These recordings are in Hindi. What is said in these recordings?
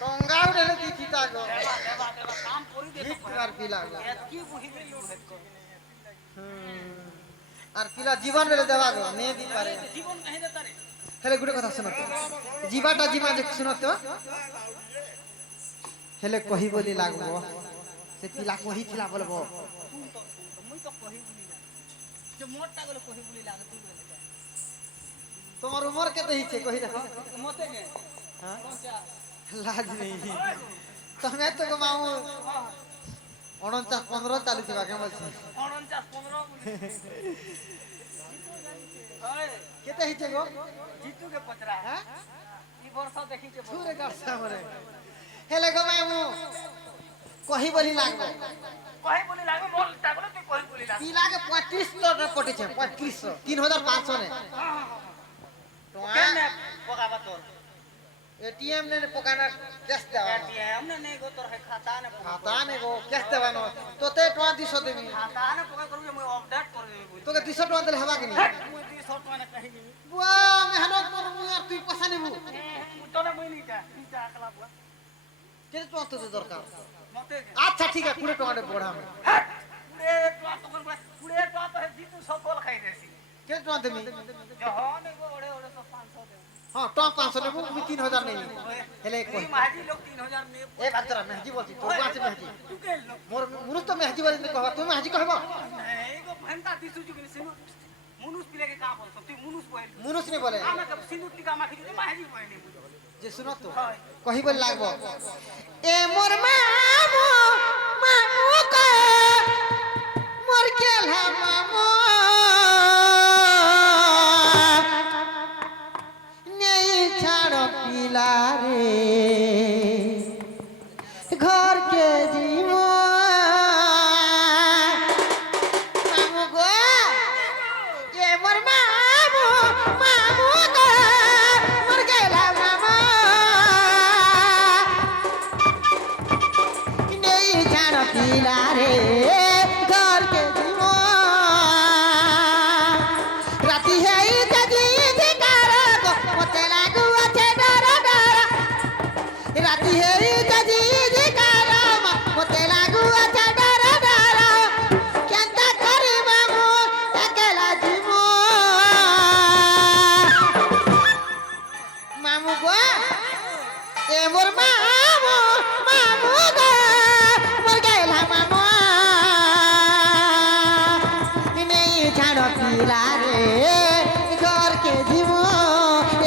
टंगा उड़ेले दिखिता गो देवा काम करी दे हिट मार पिला गो की बुही देलू हेको আর পিলা জীবন বেলে দেবা গো নে দি পারে জীবন কাহে দেতা রে হেলে গুটে কথা শুনো তো জীবাটা জীবা যে শুনো তো হেলে কহি বলি লাগবো সে পিলা কহি ছিলা বলবো মুই তো কহি বুলি যে মোরটা গলে কহি বুলি লাগ তুই বলে তোমার উমর কেতে হিছে কহি দেখো মতে নে হ্যাঁ 50 লাজ নেই তুমি তো গো মামু 49 15 চালিছিবা কেমন বলছি 49 15 বুলি ওই কেতে হিছে গো জিতু के पचरा হ্যাঁ ई वर्ष देखि के পুরে গাছা মরে হেলে গো মামু কহি বলি লাগবো কহি বুলি লাগে মোর টাগলে তুই কহি বুলি লাগে পিলা के 3500 পটিছে 3500 3500 ने কেনে পকাবা তোর एटीएम ने पकाना कैश देवा एटीएम ने नहीं गो तोर है खाता ने खाता ने गो कैश देवा न तो ते टवा 200 देबी खाता ने पका करू जे मैं अपडेट कर देबी तो के 200 टवा देले हवा के नहीं मुई 200 टका ने कहि नी बुआ मेहनत कर यार तू पैसा नेबू तो ने मुई नी ता अकला बुआ के टवा तो दरकार मते अच्छा ठीक है पूरे टवा दे बढ़ा में पूरे टका तो कर पूरे टका तो है जीतू सब बोल खाई देसी के टवा देमी जहां ने गो ओड़े ओड़े सब 500 दे हां टवा 500 नेबू भी 3000 नहीं हेले कोई महाजी लोग 3000 ने ए बात तेरा महजी बोलती तो बात महजी तू के लो मोर मुनुस तो महजी बोली ने कहबा तू महजी कहबा नहीं गो भंता दिसु जुगिन सिनु मुनुस पिले के का बोल तू मुनुस बोल मुनुस नहीं बोले आमा के सिनु टिका माखी जे महाजी बोल नहीं बुझो जे सुनो तो हां कही बोल लागबो ए मोर मामू मामू को मोर केला मामू नहीं छाड़ो पिला रे घर के जीवो मामू गो ये मोर मामू मामू को मोर केला मामू नहीं छाड़ो पिला रे घर के जीवो राती है जगी धिकार गो मते लागू अच्छे डर डर राती है जगी धिकार मते लागू अच्छे डर डर केंता करी मामू अकेला जीवो मामू गो ए मोर मामू मामू गो मोर गेला मामू नहीं छाड़ो पिला रे घर के जीवो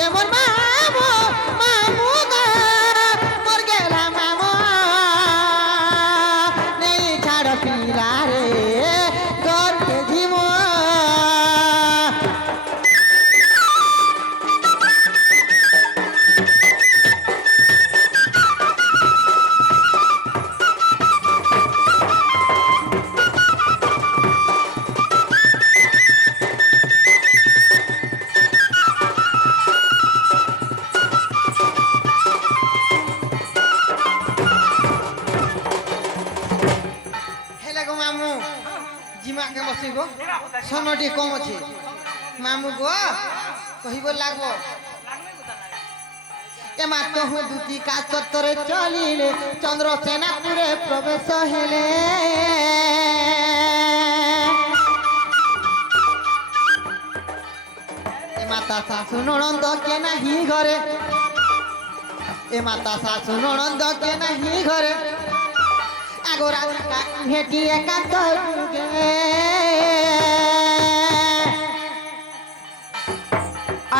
ए मोर मामू मामू गो मोर गेला मामू नहीं छाड़ो पिला रे घर के जीवो हेले गो मामू जिमा के बसी गो सोनटी कम अछि मामू गो कहिबो लागबो ए मातो हु दुती का तत्तरे चलिले चंद्रसेनापुरे प्रवेश हेले ए माता सासु ननंद के नाही घरे ए माता सासु ननंद के नाही घरे आगोरा भेटी एकांत जुगे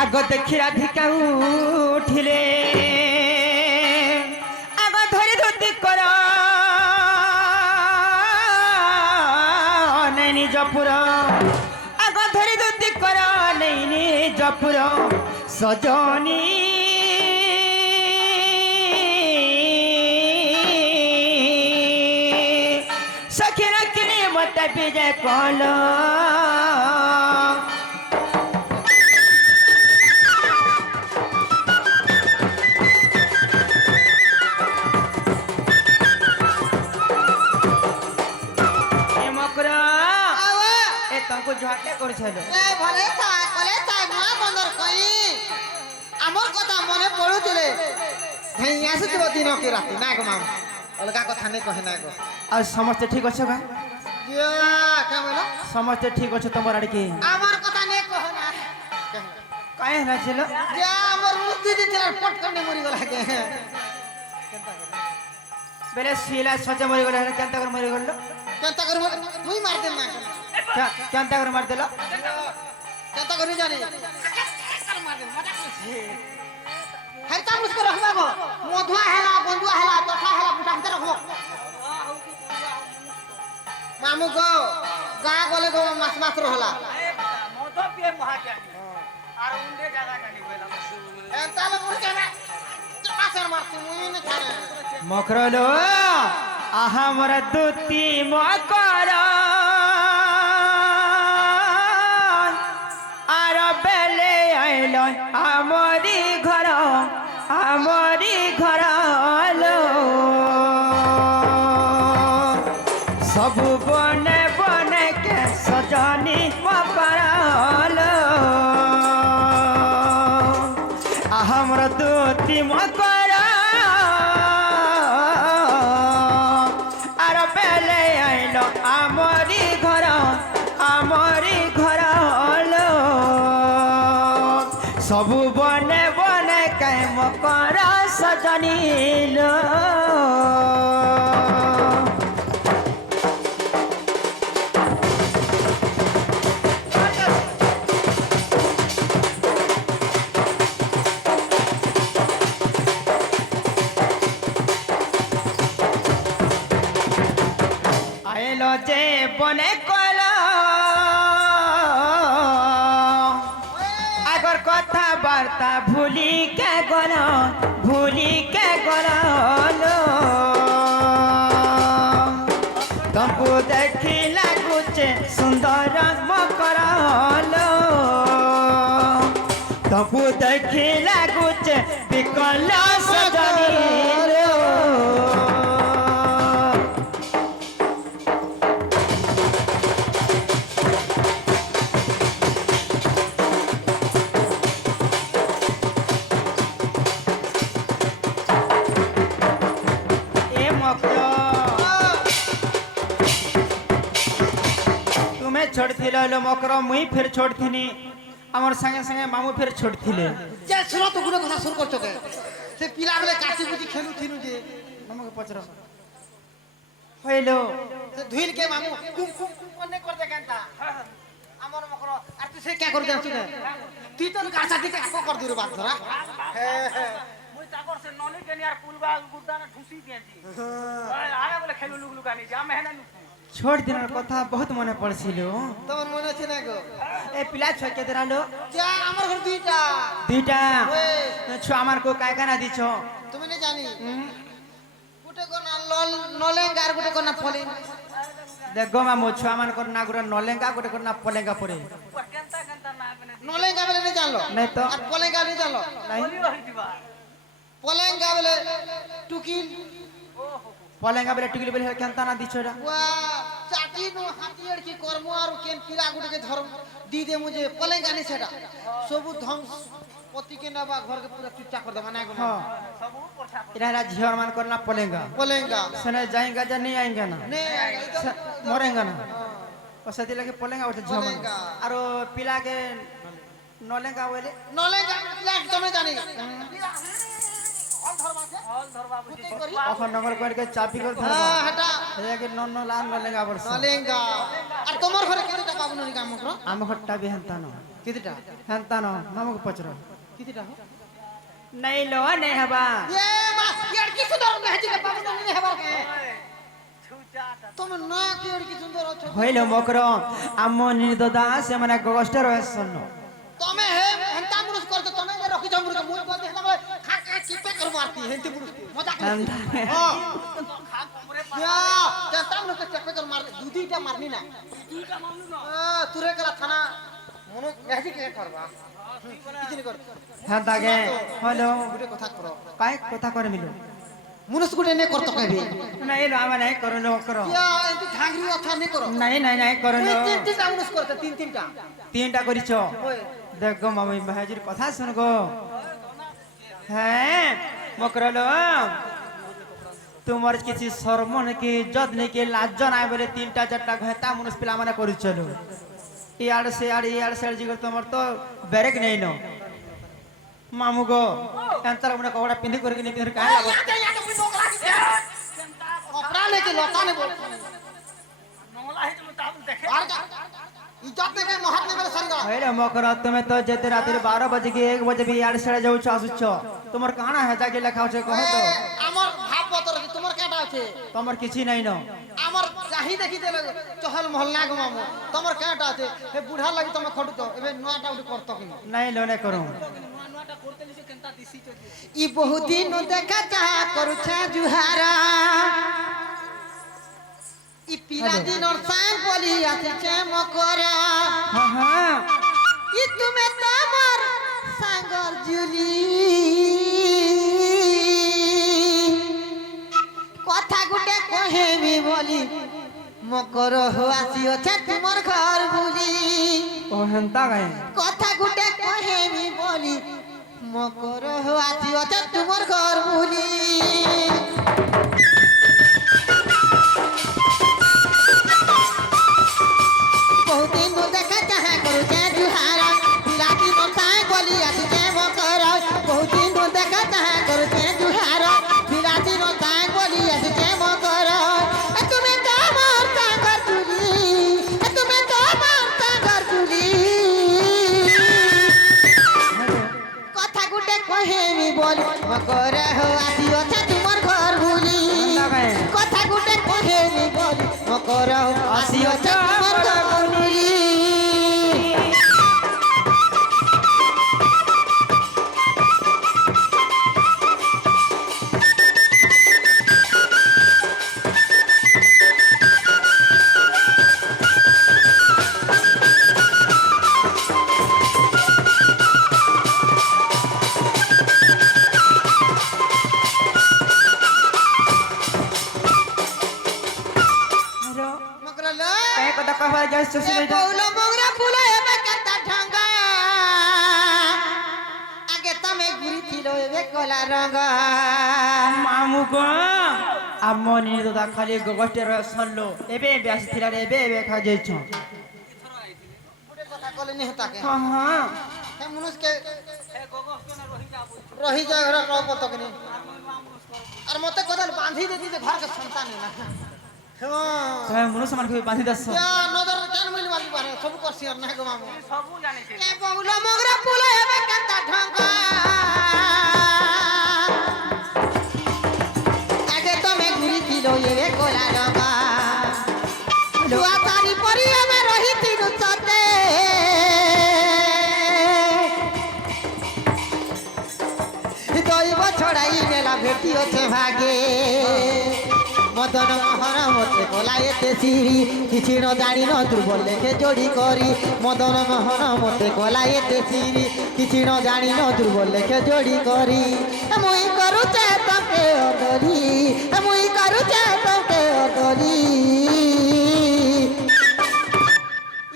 आग देखी राधिका उठिले आग धरी धुती कर नैनी जपुर आग धरी धुती कर नैनी जपुर सजनी सखी रखनी मत विजय कल ঝাটে করছিল এ ভলে তা কলে তা মা বন্দর কই আমার কথা মনে পড়ুছিলে ধাই আসিଥିବ ଦିନ କି ରାତି ନା ଗো ମାମୁ ଅଲଗା କଥା ନେଇ କହେ ନା ଗো আর ସମସ୍ତେ ଠିକ ଅଛ କା ଇୟା କା ବୋଲ ସମସ୍ତେ ଠିକ ଅଛ ତମର ଆଡେ କି আমার কথা নেই কহ না କାଇଁ ହେଲା ছিল যা আমার বুদ্ধি দিছিল পটকনে মরি গলা কে বেলে শিলা সজে মরি গলে কেনতা করে মরি গল কেনতা করব মুই মার দেন না কেনতা করে মার দিল কেনতা করি জানি হাই তা মুসকে রাখবা গো মধুয়া হেলা বন্ধুয়া হেলা তথা হেলা বুটা ভিতরে রাখবো মামু গো গা গলে গো মাছ মাছ রহলা মদ পিয়ে মহাজ্ঞানী আর উন্ডে জায়গা কানি কইলাম তাহলে মুসকে না মাছের মারছি মুই না ছাড়ে মকরলো আহা মোর দুতি মকর আর বেলে আইল আমরি ঘর লো সবু বনে বনে কে সজনি মকরলো আহা মোর দুতি মকর আর বেলে আইল আমরি ঘর লো সবু বনে বনে কাই মকর সজনি লো আইলো যে বনে কল আগর কথা বার্তা ভুলি কে গল তমকু দেখি লাগুছে সুন্দর মকর তমকু দেখি লাগুছে বিকল সজনি छोड़थिल लो मकर मुई फिर छोड़थिनी हमर संगे संगे मामू फिर छोड़थिले যে শুনো তো গুলো কথা শুরু করছো কে সে পিলা বলে কাটি বুঝি খেলু থিনু যে মামুকে পচর হইলো সে ধুইল কে মামু কুম কুম কুম কোনে করতে কেনতা আমার মকর আর তুই সে কে করে জানছু না তুই তো গাছা দিকে আকো কর দিরু বাত ধরা মুই তাকর সে নলি কেনি আর কুলবা গুড্ডা না ঠুসি দিয়েছি আরে বলে খেলু লুগলু কানি যা মেহনা নুকু छोड़ दिनर কথা বহুত মনে পড়ছিল তোমার মনে আছে না গো এ পিলা ছয় কে দিরালো যা আমার ঘর দুইটা দুইটা ওই ছ আমার কো কাই কানা দিছ তুমি না জানি গুটে কোনা নলেঙ্গা আর গুটে কোনা ফলেন দেখো মামু ছ আমার কো না গুরা নলেঙ্গা গুটে কো না পলেঙ্গা পড়ে কেনতা কেনতা না মানে নলেঙ্গা বলে না জানলো নাই তো আর পলেঙ্গা না জানলো নাই বলিও হইতিবা পলেঙ্গা বলে টুকিল পলেঙ্গা বলে টুকিল বলে কেনতা না দিছ রা ওয়া চাটি নো হাতিয়ার কি কর্ম আর কেন পিরা গুটে ধর্ম দি দে মুঝে পলেঙ্গা নি সেটা সবু ধ্বংস পতি কে নাবা ঘর কে পুরা চুচ্চা कर देवा ना गो हां সবু পড়া इरा झियर मान करना पलेंगा पलेंगा सने जाएगा जा नहीं आएंगे ना ने मरेंगे ना पसती लगे पलेंगा उठे झियर मान पलेंगा। आरो पिला के नलेंगा वेले नलेंगा लाग तमे जानी হল ধরবা বুঝি ओखन नंबर कर के चाबी कर धर हां हटा है कि नन लान नलेंगा बरस नलेंगा আর তোমার ঘরে কেতেটা পাবো নি কাম করো आम खट्टा भी हंता न কেতেটা हंता न मामू को पचरो কেতেটা हो नहीं लो नहीं हबा ये मा यार की सुंदर नहीं के पाबो নি হেবার কে ছুচাটা তুমি না কি আর কি সুন্দর আছো হইলো মকর আম্ম নির্দদা সে মানে গগস্টার রহস্যন্ন তুমি হে হেনতা মুরুষ করতে তুমি যে রকি জমুর কে মুই বলতে হেতা বলে খা খা চিপে কর মারতি হেনতি মুরুষ মজা করে হ্যাঁ খা কমরে ইয়া হেনতা মুরুষ কে চিপে কর মার দুইটা মারনি না দুইটা মামলু না তুরে কলা থানা মনে মেহেদি কে করবা কিছু নি কর হ্যাঁ দাগে হলো গুটে কথা করো কাই কথা করে মিলো মুরুষ গুটে নে করতে কইবে नहीं लो आवा नहीं करो लो करो ইয়া এন্তি ঠাংরি কথা নে করো नहीं नहीं नहीं करो তুই लो তিনটা মুরুষ করতে তিনটা তিনটা করিছ ওই দেখো মামি মাহাজির কথা শুনগো হ্যাঁ মকরলো তোমার কিছু শর্ম নাকি ইজ্জত নাকি লাজ নাই বলে 3টা 4টা ঘেতা মানুষ পিলা মানে করিছল ইয়ার সে জিগর তোমার তো ব্যারেক নেই ন মামু গো এন্তর মনে কপড়া পিন্ধি করে নি পিন্ধি কাই লাগো कपड़ा लेके लौटा ने बोल নংলা হইছে তা দেখে और क्या इज्जत देके महत ने मेरे संग হেরে মকর তুমি তো যেতে রাতে 12 बजे की 1 बजे भी ইয়ার সেড়ে যাউছ আসুছ তোমার কানা হেজা কি লেখা আছে কহ তো আমার ভাব বতর কি তোমার কেটা আছে তোমার কিছু নাই ন আমার চাহি দেখি দেলে চহল মহল না গো মামু তোমার কেটা আছে হে বুঢ়া লাগি তুমি খটুছ এবে নয়াটা উঠি করত কি নাই লোনে করু নয়াটা করতে লিছে কেনতা দিছি তো ই বহু দিন দেখা যা করছে জুহারা ই পিলা দিনর সাং বলি আসছে মকরা হ্যাঁ হ্যাঁ ই তুমি তোমার সাঙ্গর জুলি কথা গুটে কহেমি বলি মকর আসিছে তোমার ঘর বুলি ও হেনতা গায় কথা গুটে কহেমি বলি মকর আসিছে তোমার ঘর বুলি बहुत दिन देखा चाहे करुचे जुहारा पिलाती नोसाए बोली आती मकर बहुत दिन देखा चाहे करुचे जुहारा पिलाती नोसाए बोली आती मकर तुम्हें तो मारता कर तुली तुम्हें तो मारता कर तुली कथा गुटे कहेमी बोली मकर हो आती अच्छा तुम्हार घर भूली কথা গুটে কহেমি বলি মকর আসিও তোমার বলি মকর লো কাই কথা কহবা যাইছ শুনে বউলো মোগরা ফুল এবে কেতা ঢঙ্গা আগে তুমি ঘুরি ছিল এবে কলা রঙ মামু গো আমনি দাদা খালি গোগষ্টের সল্লো এবে এবে আসিଥିଲା রে এবে এবে খা যাইছ বুড়ে কথা কলে নি হতাকে হ্যাঁ হ্যাঁ হে মনুষ্যকে এ গগস্ত না রহি যা বল রহি যায় ঘর রব তকনি আর মতে কদল বাঁধি দেতি যে ঘর কে সন্তান না হ্যাঁ তুমি মনুষ্য মানকে বাঁধি দাস ইয়া নজর কেন মিল বাঁধি পারে সব করছি আর না গো মামু সবু জানিছে এ বউলো মোগরা ফুল এবে কেতা ঢঙ্গা আগে তুমি ঘুরি ছিল এবে কলা রঙ লুয়া তারি পরি আমি রহি তিনু সতে দৈব ছড়াই নেলা ভেটি আছে ভাগে মদন মোহন মতে কলায়েতে সিঁড়ি কিছু ন জানি ন দুর্বল লেখে জড়ি করি মদন মোহন মতে কলায়েতে সিঁড়ি কিছু ন জানি ন দুর্বল লেখে জড়ি করি মুই করুছে তোকে অদরি মুই করুছে তোকে অদরি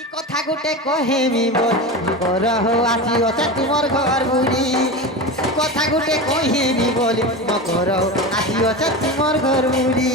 ই কথা গুটে কহেমি বল করহ আসি অছে তোমার ঘর বুড়ি কথা গুটে কহেমি বলি মকর আসি অছে তোমার ঘর বুড়ি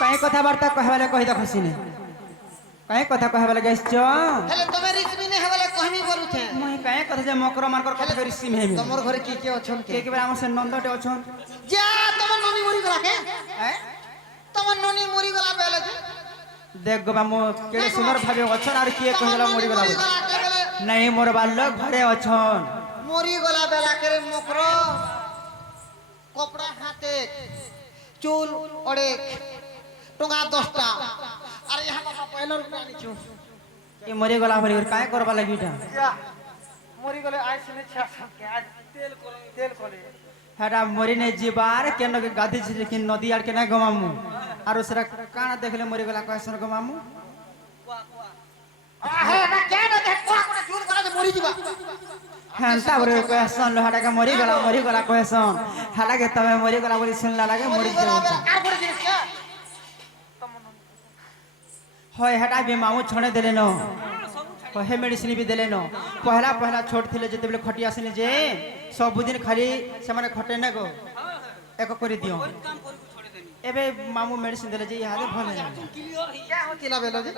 কাই কথাবার্তা কহবালে কহি দেখছিনি কাই কথা কহবালে গেছছ হেলে তুমি রিসমি নে হেলে কহমি করুছে মুই কাই কথা যে মকর মানকর কথা করি সিম হেমি তোমার ঘরে কি কি অছন কে কে কে আমার সে নন্দটে অছন যা তোমার ননি মরি গলা কে হ্যাঁ তোমার ননি মরি গলা বেলে যে দেখ গো মামু কেড়ে সুন্দর ভাবে অছন আর কি কহিলা মরি গলা কে বেলে নাই মোর বাল্যক ঘরে অছন মরি গলা বেলা কে মকর কপড়া হাতে চুল অড়ে টঙ্কা 10টা আর ইহা বাবা পয়লর করে আনিছু ଏ ମରି ଗଲା ଭରି କାଇଁ କରବା ଲାଗି ଏଟା যা মরি গলে আই শুনে ছা সবকে আজ তেল কলে হেটা মরি নাই ଯିବାର କେନ କେ ଗାଧି ছিল କି ନଦୀ ଆଡ କେ ନା ଗମାମୁ ଆरो ସେଟା କାଣା দেখলে মরি গলা কয়সন গমামু আহে না কেন দেখ কোয়া কোনে জুল করা যে মরি দিবা হ্যাঁ তারপরে কয়সন লোহাটা কে মরি গলা কয়সন হালাগে তবে মরি গলা বলি শুনলা লাগে মরি যাও আর করে জিনিস কে হয় হেটা বি মামু ছড়ে দেলে ন হে মেডিসিন বি দেলে ন পহলা ছোট থিলে যেতে বলে খটি আসিনি যে ସବୁদিন খালি সেমানে খটে না গো এক করে দিও এবে মামু মেডিসিন দেলে যে ইহাদে ভাল না क्या होतिला बेलो जे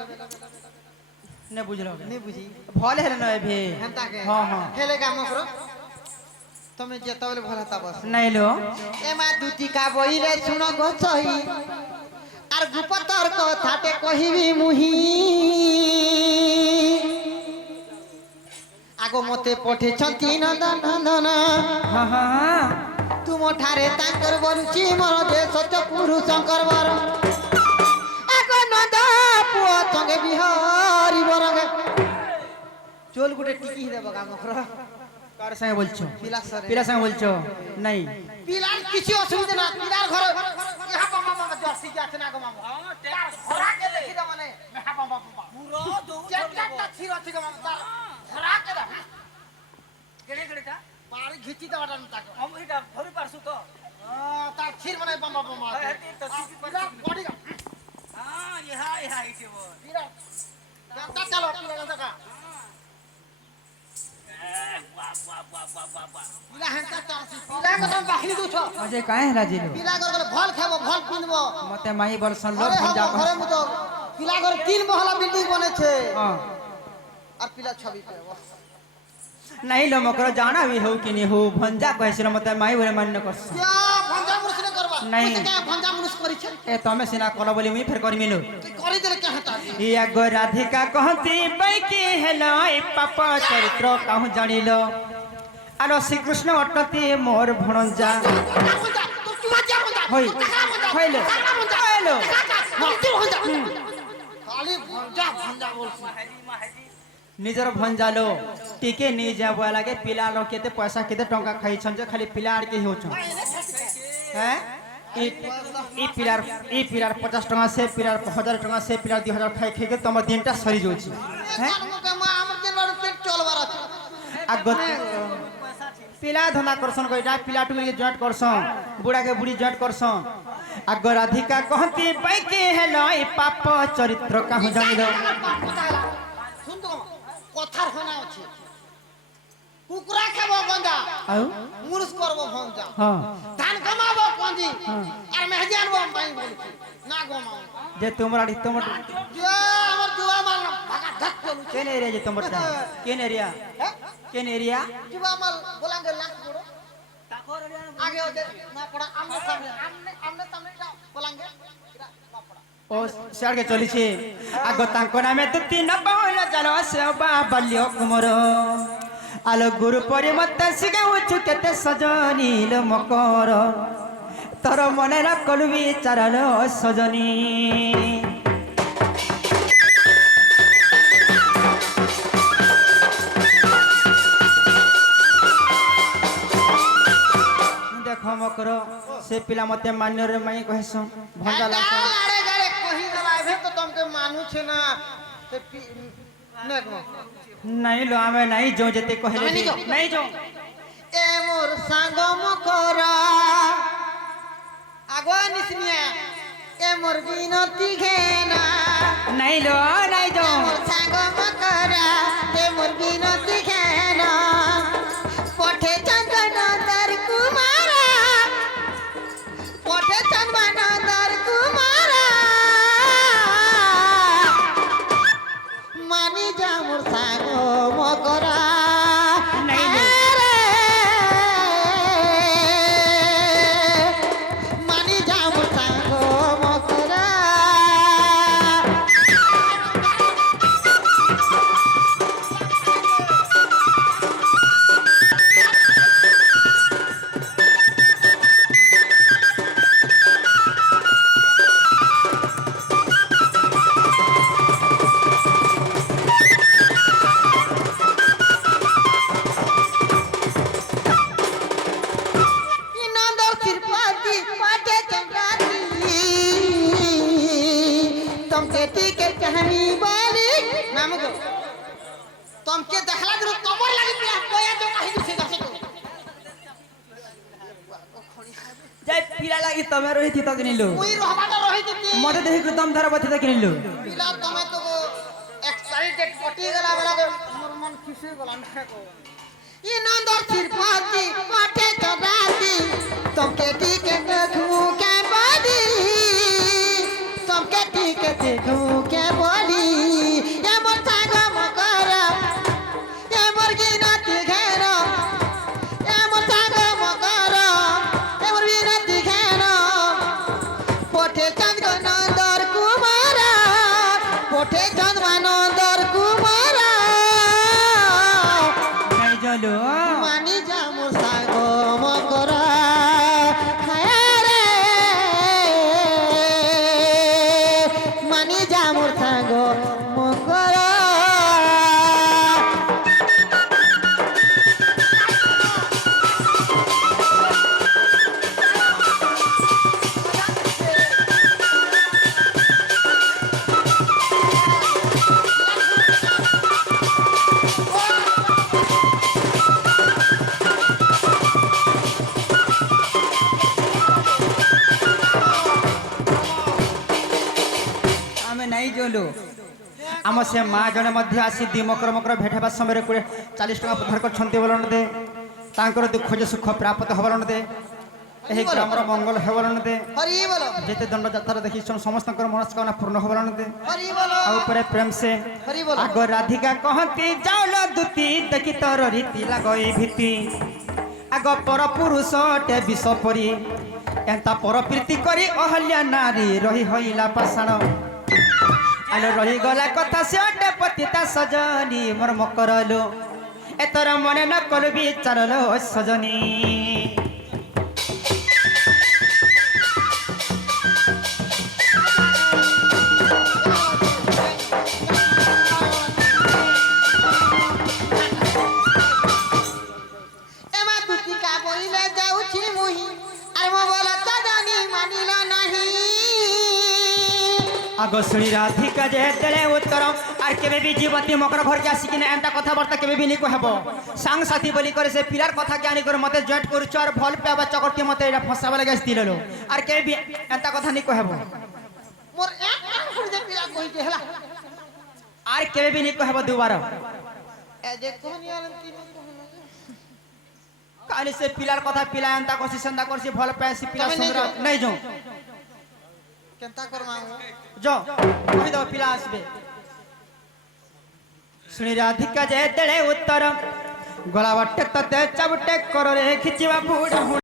নে বুঝলো নি বুঝি ভাল হেলে ন এবে হেনতা কে হ্যাঁ হ্যাঁ হেলে কাম করো তুমি যেতবেলে ভাল তা বস নাইলো এমা দুটি কা বইলে শুনো গো সহি আর গুপতর কথাতে কহিবি মুহি আগো মতে পঠেছন্তি নন্দন হ্যাঁ হ্যাঁ তুম ঠারে তাঙ্কর বলছি মর যে সত্য পুরুষঙ্কর বর আগো নন্দ পুଅ সঙ্গে বিহারি বরঙ্গে চোল গুটে টিকি দেব কামকর কার সঙ্গে বলছো পিলাসরে পিলা সঙ্গে বলছো নাই পিলার কিছু অসুবিধা না পিলার ঘর ইহা বাবা মামা জর্সি আছে না গো মামা তার ঘরাকে দেখি দা মানে মেহা বাবা বাবা মুরো দৌ চারটা ছির আছে গো মামা তার ঘরাকে দা কেড়ে কেড়েটা পারি ঘিচি দেওয়াটা তাকে हम এটা ধরে পারছু তো তার ছির মানে বাবা বাবা হেতি তো সিটি পিলার বডি हां ইহা ইটে বল পিলার গাতা চালো পিলার গাতা পিলা হেনতা চাসি পিলা কথা বাহিনী দুছ অজে কাহে রাজিলো পিলা গলে ভাল খাবো ভাল পিনবো মতে মাই বলছন লো ঘরে ভঞ্জা হবো, ঘরে মুতো পিলা ঘরে 3 মহলা বিল্ডিং বনেছে হ্যাঁ আর পিলা ছবি পাবো নাই লো মকর জানা বি হউ কি নি হউ ভঞ্জা কইছিল মতে মাই বলে মান্য করছ क्या भंजा मुनुष ने करबा नहीं। नहीं क्या भंजा मुनुष करी छे এ তুমি সিনা কল বলি মুই ফের করমিলো तू करी दे क्या हटा ইয়া গো রাধিকা কহতি বাইকি হেলো এ পাপ চরিত্র কাহু জানিলো আলো শ্রীকৃষ্ণ অটতি মোর ভণজা भंजा तू क्यों जा भंजा হই হইলো হইলো खाली भंजा भंजा बोल মাহাজি নিজর ভঞ্জালো টিকে নি যাব লাগে পিলা লো কেতে পয়সা কেতে টঙ্কা খাইছন যে খালি পিলা আর কে হেউছ হ্যাঁ ই পিলার 50 টাকা সে পিলার 1000 টাকা সে পিলার 2000 খাই খাই তোমার দিনটা সরি যাଉଛି হ্যাঁ के मां हमर दिन बार पेट चलबार আছে আগত পিলা ধন্দা করছন কইটা পিলা টুকে জয়েন্ট করছন বুড়া কে বুড়ি জয়েন্ট করছন আগ রাধিকা কহতি বাইকি হেলো এ পাপ চরিত্র কাহু জানিলো শুন তো কথার হনা আছে কুকুরা খাবো ভंजा আউ মুনুষ করবো ভंजा হ্যাঁ ধান কামাবো পঞ্জি আর মেহজি আনবো পাই বলছি না গমাও যে তোমরা তোমার যে আমার জুয়া মাল ভাগা ধক চলু কেন এরিয়া যে তোমারটা কেন এরিয়া হ্যাঁ কেন এরিয়া জুয়া মাল बोलांगे लाख पड़ो তাকর आगे हो जाए ना पड़ा आमने सामने आमने सामने का बोलांगे ना पड़ा ও সিয়াড়কে চলিছে আগ তাঙ্ক নামে তুতি ন পাওল জাল সেবা বাল্য কুমর আলো গুরু পরি মত শিখাউছু কেতে সজনীল মকর তোর মনে রাখলু বিচারল সজনী দেখ মকর সে পিলা মতে মান্যরে মাই কহেছ ভঙ্গা লাগা अरे गारे कही गला है तो तुमके मानू छे ना ते ने को নাই লো আমি নাই যাও যেতে কহিলে আমি যাও। নাই যাও ए मोर संग मकरा आगो निसनिया ए मोर बिनती घेना নাই লো নাই ए যাও मोर संग मकरा ए मोर बिनती घेना पठे चंदन दर कुमारा पठे चंदन दर कुमारा मानी जा मोर संग मकरा नहीं, नहीं। मानी जा मोर संग मकरा कहनी बोली मामू को तुमके देखला जरूर तमर लागी पिया कोया जो कहि दिसे दस যাই পিলা লাগি তুমি রহিতি তো কিনিলু মুই রহবাটা রহি দিতি মতে দেখি দম ধরা বতি তো কিনিলু পিলা তুমি তো এক্সপায়ারি ডেট কটি গলা বেলা মোর মন খুশি গলা না কো ই নন্দর তিরপতি পাঠে চরাতি तुमके टीके देखूं के बोली तुमके टीके देखूं के बोली ये मोर सागो मकर ये मोर गिनती घेर ये मोर सागो मकर ये मोर गिनती घेर पोठे चंद को नंदर कुमार पोठे चंद नंदर कुमार যাই চলো मानी जा मोर सागो मकर मानी जा मोर सागो मकर আমি নাই চলু আম সে মা জনে মধ্যে আসি দি মকর মকর ভেটাবা সময় 40 টাকা উদ্ধার করছেন বলন দে তাঙ্কর দুঃখ যে সুখ প্রাপ্ত হবলন দে এই গ্রামর মঙ্গল হবলন দে हरि बोलो যেতে দণ্ড যাত্রা দেখি সমস্ত মনস্কামনা পূর্ণ হবলন দে हरि बोलो আর উপরে প্রেম সে हरि बोलो আগ রাধিকা কহতি যাওল দুতি দেখি তোর রীতি লাগই ভীতি আগ পর পুরুষটে বিষ পরি এন্তা পর প্রীতি করি অহল্যা নারী রহি হইলা পাষাণ আলো রহি গলা কথা সেটে পতিতা সজনী মোর মকরলো এতর মনে ন করবি চারলো সজনী एमा दुती का बोइले जाउछि मुही आर मो बोला सजनी मानिला नाही আগ শুনি রাধিকা যে দেলে উত্তর আর কেবে বি জীবতী মকর ঘর কে আসি কিনা এন্তা কথাবার্তা কেবে বি নি কহব সাং সাথী বলি করে সে পিলার কথা জ্ঞানী করে মতে জয়েন্ট করছ আর ভাল পাবা চকরটি মতে এটা ফসাবা লাগে দিললো আর কেবে বি এন্তা কথা নি কহব मोर एक कान फुर जे पिला कहि के हला আর কেবে বি নি কহব দুবার ए जे कोनी आलंती কালি সে পিলার কথা পিলা এন্তা করছি সেন্তা করছি ভাল পাইছি পিলা তবে নেই সুন্দর যাও। নাই যাও केनता कर मांगो যাও কই দাও পিলা আসবে শুনি রাধিকা যে দেলে উত্তর গলা বাটে ততে চাবটে কররে খিচিবা বুড়া